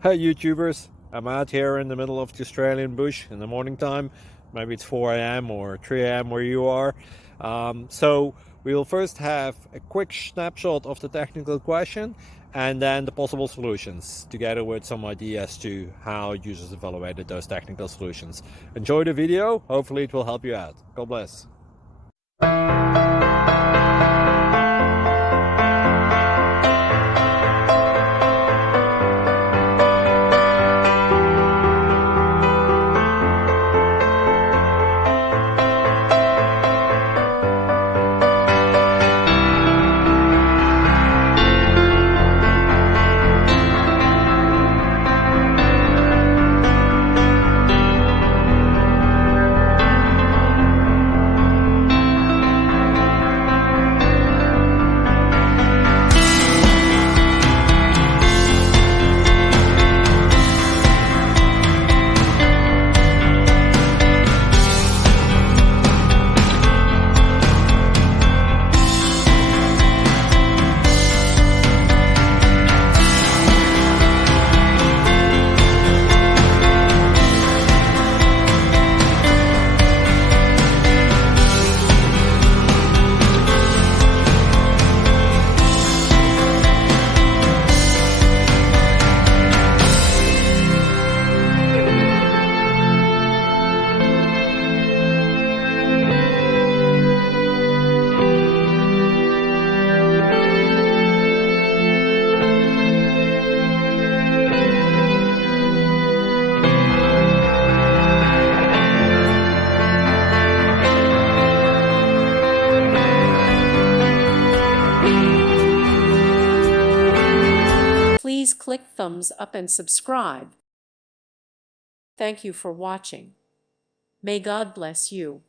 Hey YouTubers, I'm out here in the middle of the Australian bush in the morning time. Maybe it's 4 a.m. or 3 a.m. where you are. So we will first have a quick snapshot of the technical question and then the possible solutions, together with some ideas to how users evaluated those technical solutions. Enjoy the video, hopefully it will help you out. God bless. Please click thumbs up and subscribe. Thank you for watching. May God bless you.